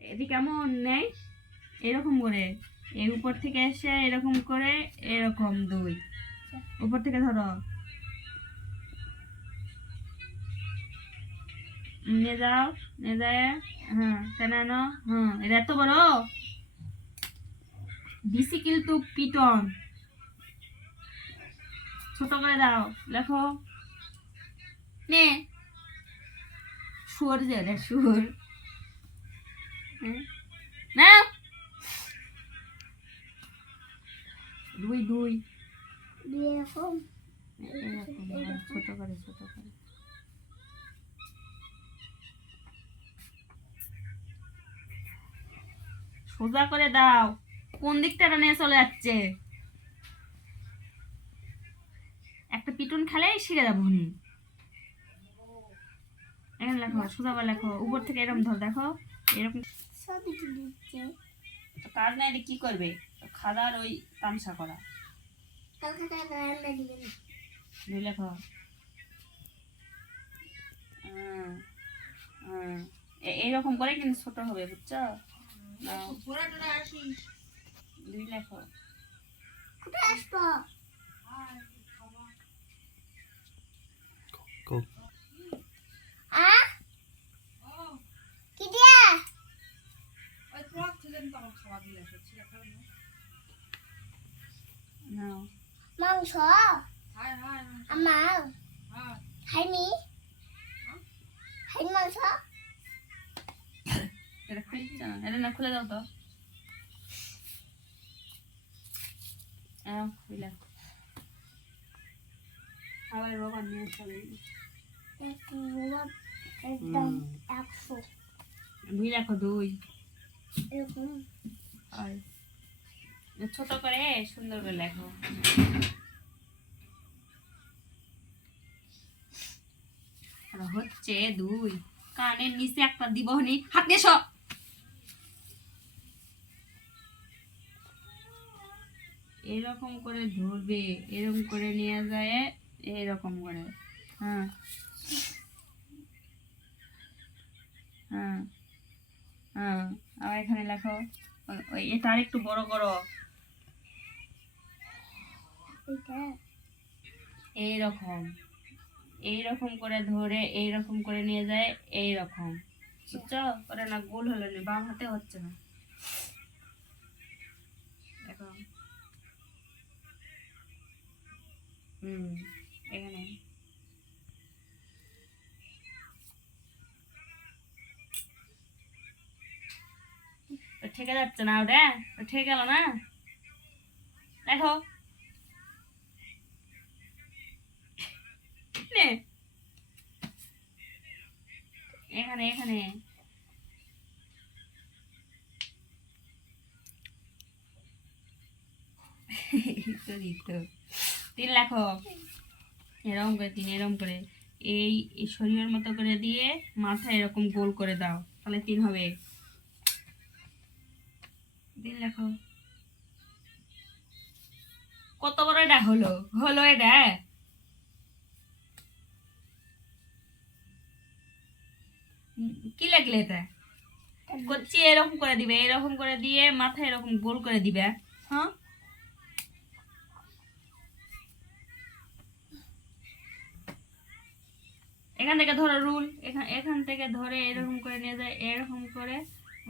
এটি কেমন নেই এরকম করে এই উপর থেকে এসে এরকম করে এরকম দুই উপর থেকে ধরো নিয়ে যাও নিয়ে যায় হ্যাঁ টেনে আনো হ্যাঁ এটা এত বড় দিছি কিন্তু পিটন ছোট করে দাও লেখো নে সুর যে রে সুর না দুই দুই এরকম ছোট করে ছোট করে সোজা করে দাও কোন দিকটা নিয়ে চলে যাচ্ছে একটা পিটুন খেলেই শিখে যাবো নি এখানে লেখো সোজা করে লেখো উপর থেকে এরকম ধর দেখো এরকম সবই দিচ্ছে কাজ নাই কি করবে খাদার ওই তামসা করা কালকে রান্না দিবেন দুই লেখো এইরকম করে কিন্তু ছোট হবে বুঝছো দুই লেখো কোথায় আসবো কি দিয়া মাংস আমার হাইনি হাইনি মাংস এটা খুলছে না এটা না খুলে দাও তো খুলে আবার বাবা নিয়ে চলে একদম 100 দুই লেখো দুই এরকম আর ছোট করে সুন্দর করে লেখো হচ্ছে দুই কানের নিচে একটা দিবহনি হাত নিয়ে এসো এরকম করে ধরবে এরকম করে নিয়ে যায় এরকম করে হ্যাঁ হ্যাঁ হ্যাঁ আবার এখানে লেখো ওই এটা আর একটু বড় করো এইরকম এইরকম করে ধরে এইরকম করে নিয়ে যায় এইরকম বুঝছো ওটা না গোল হলো না বাম হাতে হচ্ছে না দেখো এখানে ঠেকে যাচ্ছে না ওটা ঠেকে গেল না দেখো এখানে এখানে তিন লেখো এরকম করে তিন এরকম করে এই শরীরের মতো করে দিয়ে মাথা এরকম গোল করে দাও তাহলে তিন হবে তিন লেখো কত বড় এটা হলো হলো এটা কি লাগলে এটা করছি এরকম করে দিবে এরকম করে দিয়ে মাথা এরকম গোল করে দিবে হ্যাঁ এখান থেকে ধরো রুল এখান থেকে ধরে এরকম করে নিয়ে যায় এরকম করে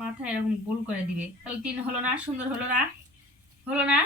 মাথা এরকম গোল করে দিবে তাহলে তিন হলো না সুন্দর হলো না হলো না